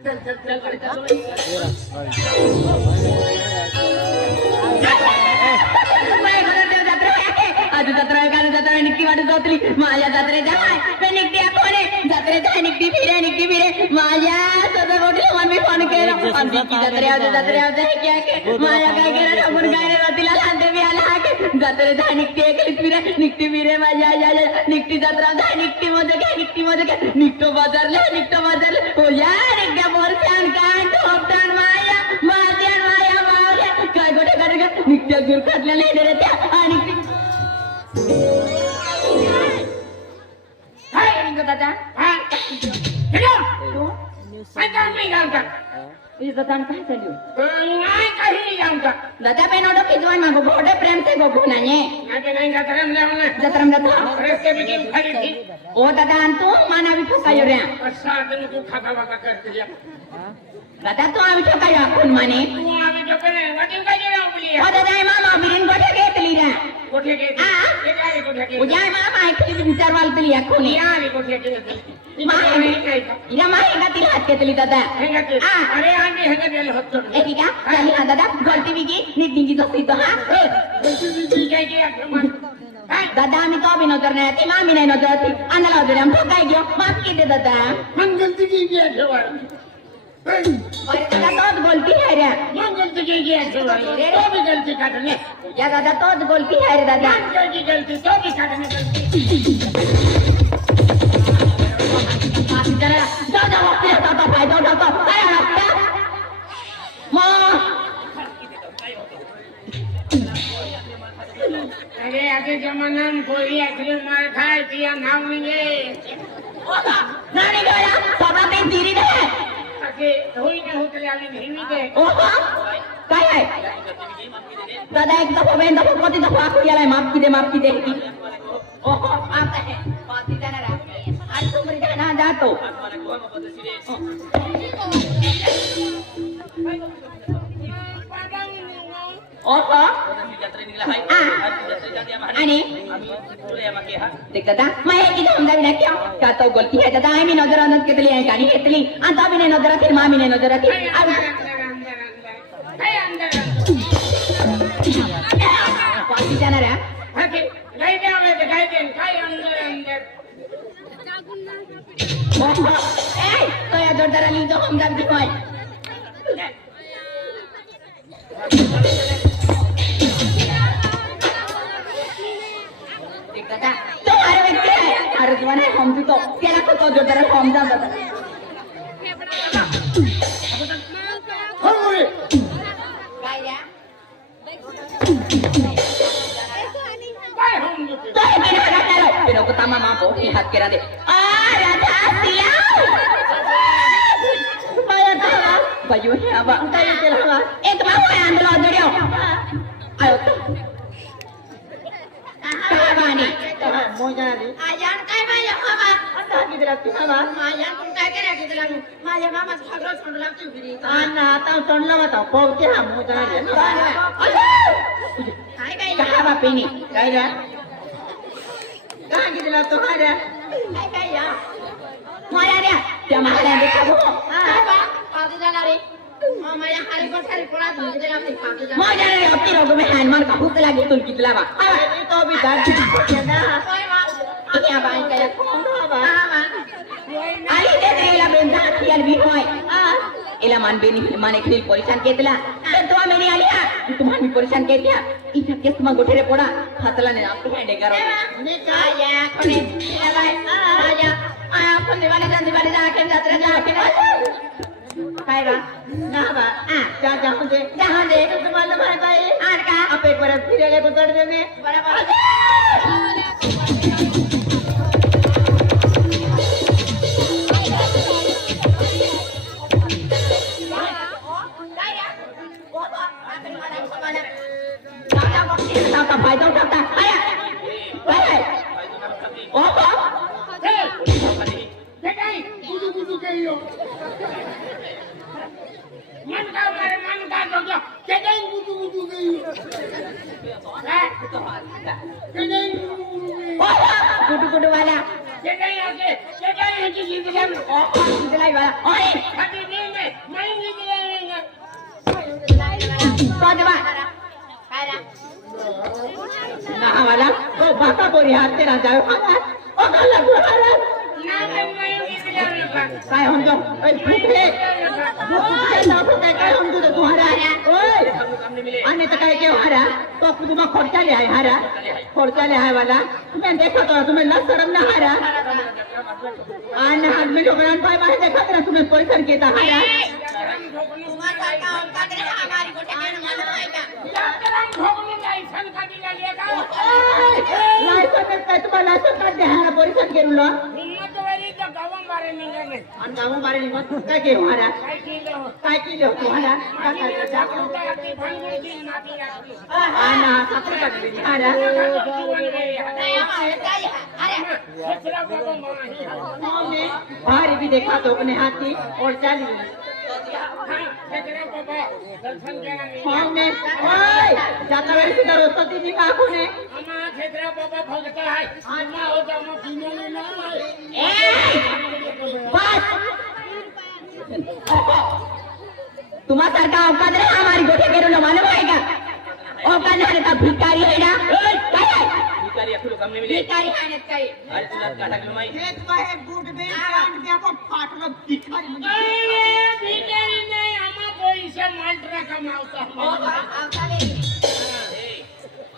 चल चल चल आधी जत्रा गाणं जत्रा निघती वाटत जातली माझ्या जत्रेच्या हाय निघती कोणे जत्रेच्या निघती फिरे माझ्या सदा गोटी मन मी फोन केला जत्रे माझ्या काय केलं आपण काय तिला लांदे मी आला जत्रेच्या निघती फिरे माझ्या निघती जत्रा जाय निघती मध्ये काय निघतो बाजारला हो या निघत्या बोरफ्यान काय ठोपटान माया मावल्या काय गोटे निघत्या गुरखातल्या नाही त्या आणि दादा दादा पेनोडो खिजवान मागो बोडे प्रेम से गोगो नाने जत्रम ओ दादा तू माना भी ठोकायो रे दादा तू आवी ठोकायो आपण माने ओ दादा मामा बिरिन गोठे घेतली रे उद्या मामा ऐकली विचार वालतली कोणी इला माहिती तिला हात घेतली दादा अरे आम्ही हे गेले होतो ठीक आहे दादा गलती बिगी नीट जोसी तो दादा आम्ही तो अभी नजर नाही ती मामी नाही नजर ती आणायला होते आम ठोकाय घेऊ माफ केले दादा मन गलती की घ्या ठेवा दादा तोच गलती आहे रे मन गलती की घ्या ठेवा तो भी गलती काटणे या दादा तोच गलती आहे रे दादा की गलती तो भी काटणे दादा वक्ती होता फायदा उठाता काय लागतं अरे आगे जमाना में कोई आखिर मार खाए दिया नाम नहीं नानी गया सदा ते दिरी दे आगे होई ना होतले आली नेहमी दे ओहो काय आहे दादा एक दफा बेन दफा कधी दफा आखू याला माफ की दे ओहो आता है पाती जाणार आहे आज तुमरी जाना जातो ओहो आणि देख दादा मैं की समजावी ना क्या का तो गलती है दादा आम्ही नजर आणत घेतली आहे गाडी घेतली आता आम्ही नाही नजर राखील मामी नाही नजर राखील पाती जाणार आहे आगे नाही द्यावे तर काय देन काय अंदर ए तो या जोरदाराली तो समजावी की काय दादा तो अरे व्यक्ती आहे अरे तुला नाही समजू तो त्याला तो जोरदार समजा दादा तमा मापो हात केला दे बाजू हे आबा एक मापो आहे अंदर जोड्यो आयो तो काय बानी मोजाली आयान काय माझ्या मामा आता किती लागते मामा माझ्या कोण काय केला किती लागू माझ्या मामा सगळं सोडून लागतो घरी ना आता तोंडला होता पावते हा मोजाली काय काय बापेनी काय रे काय किती लागतो काय रे काय या माया रे त्या माया देखा हो काय बा पावते जाणार रे माया हारी पण सारी कोणा समजते ना ते पावते जाणार माया रे अति रोग में हनुमान का भूख लगी तुल कितला बा अरे तो भी दाद ना काय बा क्या बाई काय कोण बा आई दे देला बेंदा खियाल भी होय एला मान बेनी माने खिल परेशान केतला तर तो मेनी आलिया तुम्हाला मी परेशान केतिया इथे केस मग गोठेरे पोडा हातला ने आपको हँडे करो ने काय कोणी बाई आया आपण दिवाले जा के जात्रा जा के काय बा ना बा जा दे तो तुम्हाला माहित आहे आर का आपे परत फिरायला तो तड देने बरोबर फायदा उठाता आया काय ओहो हे काय गुडू केयो मन का तो के काय गुडू केयो के काय गुडू वाला के काय आके के काय है की जिंदगी में ओ जिंदगी वाला ओए खाती नहीं बाका कोरी हात ते राजा महाराज ओ गाला महाराज काय म्हणतो ओय फुटे काय म्हणतो तू हारा ओय आणि तर काय केव हारा तो तुम्हा खर्चाले आहे हारा खर्चाले आहे वाला तुम्ही देखा तो तुम्ही लस शरम ना हारा आणि हात में लोगन पाय माहे देखा ना तुम्ही परिसर केता हारा हमारी गोटे के मालूम है का लायसन काय तुम्हाला लायसन काढ दे हारा परिसर केलं आणि गावून बारे निघत काय केव हारा काय केलं तू हारा काय आना साखर काढली हारा भारी भी देखा तो अपने हाथी और चली हमने ओए जाता वेळी सुद्धा रोजती मी का कोणे तुम्हा सारखा अवकाश रे हमारी गोठे करून मालूम आहे का अवकाश नाही का भिकारी आहे ना काय भिकारी अखलो काम नाही मिले भिकारी आणत काय अरे तुला का टाकलं माई एक बाहे गुड बे आणि त्या पण फाटलं भिकारी म्हणजे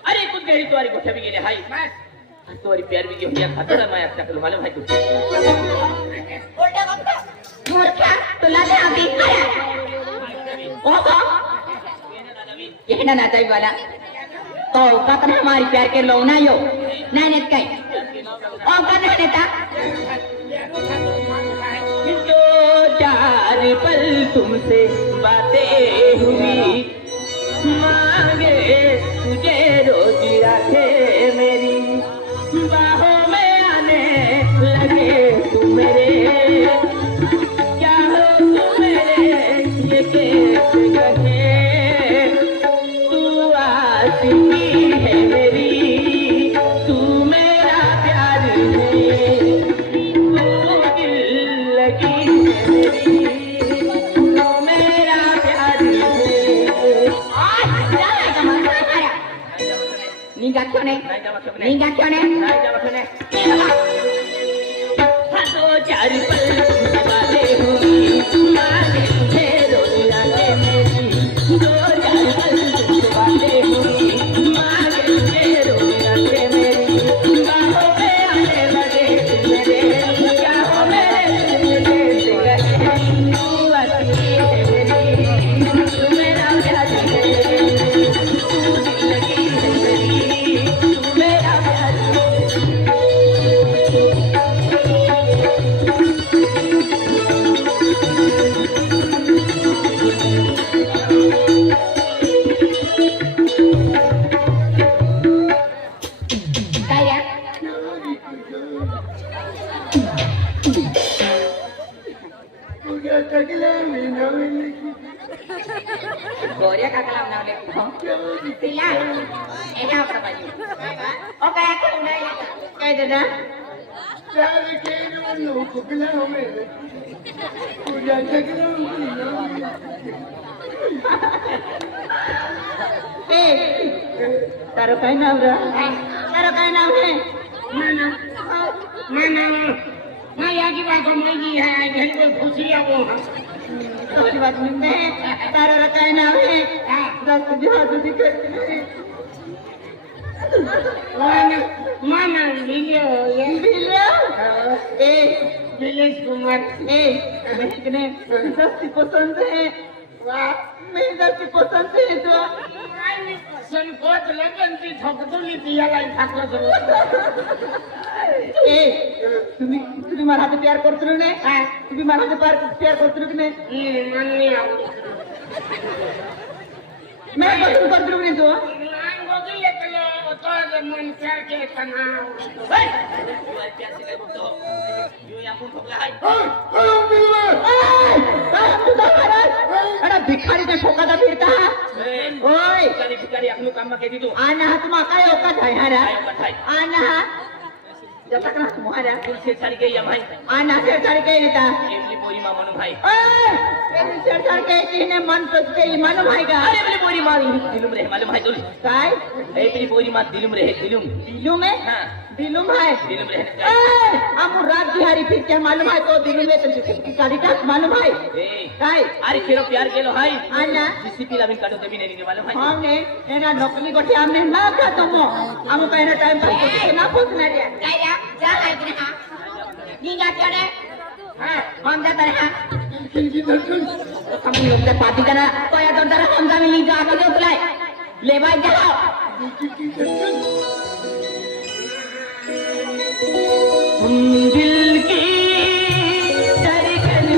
अरे कुछ गहरी तुम्हारी गोठा भी गेले हाय तुम्हारी प्यार भी घेऊन या खातोडा माया टाकलं मला माहिती मोठा तुला दे आधी ओहो कहना ना चाहिए वाला तो औकात ना हमारी प्यार के लो ना यो नहीं नेत काय औकात ना नेता जो चार पल तुमसे बातें हुई मांगे तुझे रोज आंखें मेरी बाहों में आने लगे तुम मेरे क्या हो तुम मेरे ये कैसे कहे तू आशिकी है मेरी तू मेरा प्यार है तू दिल लगी है मेरी तू मेरा प्यार है निघा क्यों नहीं निघा क्यों नहीं दो चार पल तुमसे बातें हुई मांगे तुझे रोज आंखें मेरी दो चार पल तुमसे बातें हुई मांगे तुझे रोज आंखें मेरी बाहों में आने लगे तुम मेरे क्या हो मेरे कैसे कहे तू आशिकी है मेरी तू मेरा प्यार है तू दिल लगी है मेरी तू मेरा प्यार है काय या गोऱ्या काकाला नाव लेखतो तिला एका आपला बाजू ओ काय करू नाही काय दादा ए तारो काय नाव रे तारो काय नाव है कोई बात नहीं तारो रे काय नाव है दस दिवस तुझी करते ए बहने दस्ती पसंद है वाह मेरी दस्ती पसंद है तो ए तुम्ही मला हात प्यार करतो नाही तुम्ही मला हात प्यार करतो की नाही मैं पसंद करतो की नाही तू भिखारी ठोकाता फिरता ओय भिकारी आपलं काम के दी तू आना हा तुम्हा काय औकात आहे हारा आना हा जब तक ना तुम्हारा से छाड़ी गई है भाई आना से चढ़ के नेता एमली बोरी मां मनु भाई ओए मेरी चढ़ कैसीने मन सोचते मालूम है का अरे मेरी पोरी माँ दिलुम रे मालूम है तुल काय ए मेरी पोरी माँ दिलुम रे दिलुम दिलुम है हाँ दिलुम है दिलुम रे हम रात बिहारी फिर क्या मालूम है तो दिलुम में तो गाड़ी का मालूम है ए काय अरे खेलो प्यार केलो हाय आना जीसीपी लाविन काटो तभी नहीं मालूम है हमने एना नौकरी गोटे हमने ना का तुम हम पहले टाइम पर कुछ ना पूछना रे काय रे जा काय रे हा निघा चढे हां हम जाता रे हम लोग से पार्टी करना तो या तो तेरा हम जाने ली जा के उतलाए ले भाई जाओ दिल की धड़कन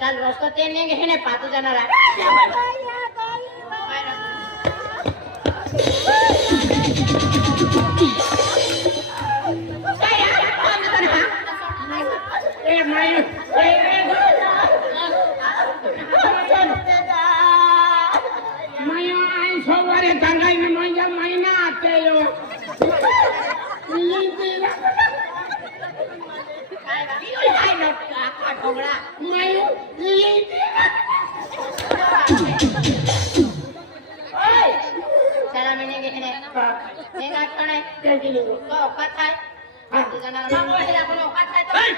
चल रस्तो तेने घेणे पाच जणाला ए माई माया आई सोवारे तंगाई में माया महीना आते यो काय नोट का ठोगळा मायू ओय चला मैंने घेणे हे गाठणे काय केलं तो कथाय पाच जणाला मागवला कोण कथाय काय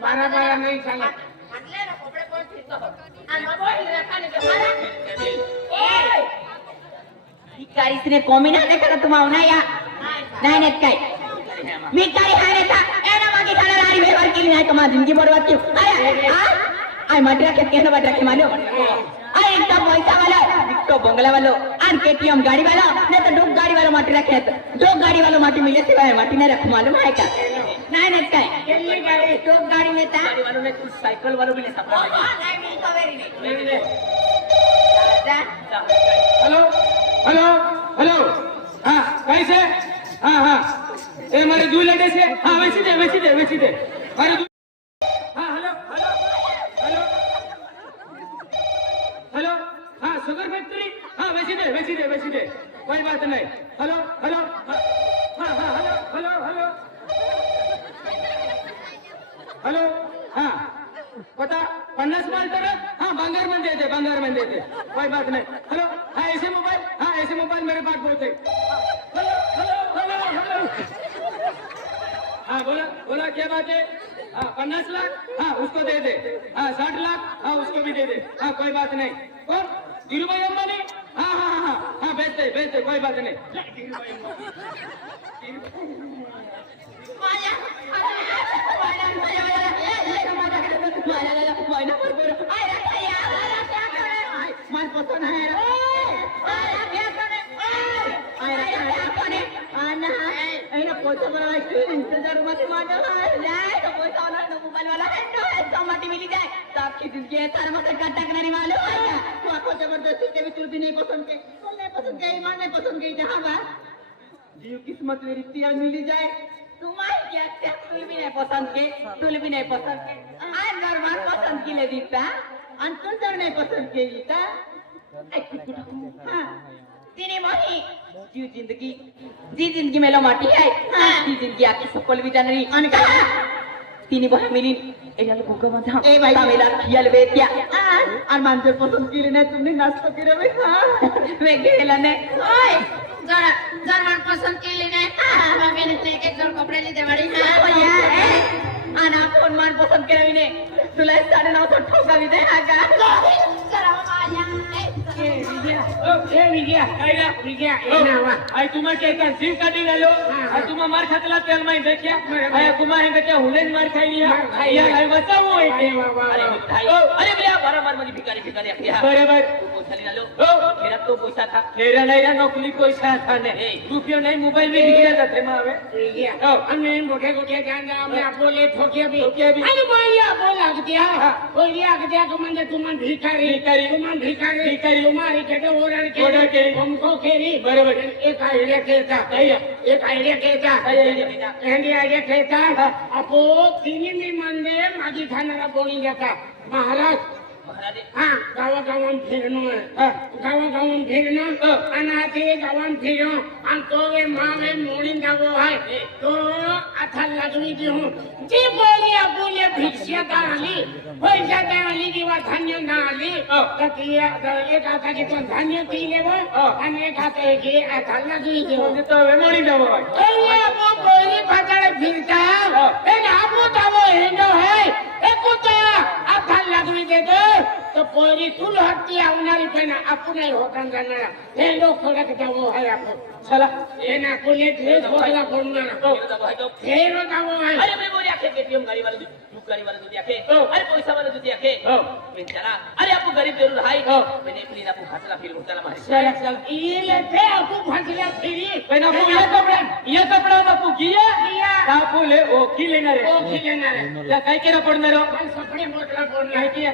बारा बारा नाही चालत म्हटले ना कपडे कोण फिरतो आणि मग बोलले खाली ते मला ओय भिकारीने कमी नाही करा तुम्हाला नाही या नाही नाही काय भिकारी हाय का एना मागे खाना राणी व्यवहार केली नाही का माझी जिंदगी बर्बाद केली आय आय मटरा के केना मटरा के मालो आय एकटा पैसा वाला एकटो बंगला वालो और केटीएम गाड़ी वाला नहीं तो डोक गाड़ी वाला माटी रखे तो डोक गाड़ी वाला माटी मिले सिवाय माटी नहीं रख मालूम है का नहीं काय केली गाडी डोक गाड़ी में था गाड़ी वालों ने कुछ साइकिल वालों भी ले सपना नाही मी कवेरी नाही नाही रे जा हेलो हेलो हेलो हाँ कैसे हाँ हाँ ए मारे दूध लगे से हाँ वैसे दे मारे हाँ हेलो हेलो हेलो हेलो हाँ शुगर फैक्ट्री हाँ वैसे दे कोई बात नहीं हेलो हेलो हाँ हाँ हेलो हेलो हेलो हेलो हाँ पता 50 माल तर हाँ बंगार में दे दे कोई बात नहीं हेलो हाँ ऐसे मोबाइल मेरे पास बोलते हेलो हेलो हेलो हेलो हाँ बोला क्या बात है हाँ 50 लाख हाँ उसको दे दे हाँ 60 लाख हाँ उसको भी दे दे हाँ कोई बात नहीं कौन धीरूभाई अंबानी हाँ हाँ हाँ हाँ भेजते कोई बात नहीं माया पैसा बरं आहे इंतजार मध्ये माझ्या जाय तो पैसा वाला मोबाईल वाला है नो है समाटी मिली जाए साफ खींच के तार मत काटकनारी मालूम है क्या तू आपको जबरदस्ती के भी तू भी नहीं पसंद के तू नहीं पसंद के ईमान नहीं पसंद के जहां बात जीव किस्मत मेरी तियार मिली जाए तुम्हारी क्या क्या तू भी नहीं पसंद के तू भी नहीं पसंद के आज नॉर्मल पसंद की ले दीता अंतुल जर नहीं पसंद के दीता हाँ तिने मोही जी जिंदगी में लो माटी है जी जिंदगी आकी सफल भी जाने अनका तिने बहा मिली एला लोग को मत ए भाई मेला खियाल बेतिया और मांजर पसंद केले नाही तुम्ही नाश्ता केले बे हां वे गेला नाही ओय जर मन पसंद केली नाही बाबेने ते एक जोड कपडे लिते वाडी भैया आना कोण मान पसंद केले विने तुला 950 ठोका भी दे आगा जरा माझ्या ए विजया काय रे विजया ए नावा आई तुम्हा केता जीव काढी गेलो आ तुम्हा मार खातला तेल माई देखिया आया तुम्हा हे के हुलेन मार खाई या आई बचाओ अरे भैया बराबर मुझे भिकारी किया बराबर चली डालो मेरा तो पैसा था तेरा नहीं ना नौकरी पैसा था ने रुपये नहीं मोबाइल में बिगड़ा जाते मावे विजया हमने मोटे गोटे जान जा मैं आपको ले ठोके भी अरे भैया बोला गया तो म्हणजे तुमन भिकारी तुम्हारी के ओरड के हमको केरी बरोबर एक आयडिया केता एंडी आयडिया केता आपो तिनी मी मंदे माझी खाणारा बोली जाता महाराज हाँ गावागावान फिरणं आणि ते गावान फिरो आणि तो वे मावे मोडीन गावो आहे तो आता लागली देऊ ती बोली आपुले भिक्षात आली पैशात आली किंवा धान्य ना आली तर ती एक आता की तो धान्य दिले व आणि एक आता की आता लागली देऊ तो वे मोडी जावो आपो बोली पाताळे फिरता एक आपो तावो हेंडो है एक कुत्ता आता लागली देतो तो पोरी तुल हत्ती आवणारी पण आपण नाही होता जाणार हे लोक खडक जावो आहे आपण चला हे ना कोणी ड्रेस बदला करणार फेरो जावो आहे अरे मैं बोली आखे केटीएम गाड़ी वाले तू गाड़ी वाले दूधी आखे अरे पैसा वाले दूधी आखे मैं चला अरे आपको गरीब जरूर हाई मैंने प्लीज आपको हंसला फिर उठला मारे चल इले ते आपको फसला फिरी पण आपू ये कपडा बापू किया आपू ले ओ की लेणार ओ खिलेणार आहे त्या काय केरा पडणार पण सपडे मोठला कोण काय नाही की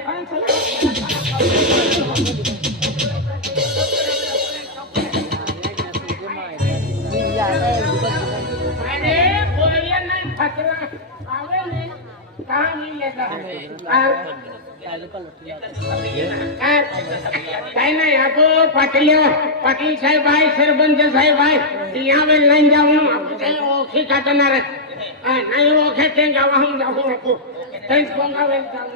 अरे बोलिया नाही फसला आवे नाही कहा नाही येता काय नाही आपण पाटील साहेब आहे सरपंच साहेब आहे यावेळी लाईन जाऊन आपण ओळखी काटणार नाही ओळखे ते गावाहून जाऊ नको तेच कोण गावेल जाऊ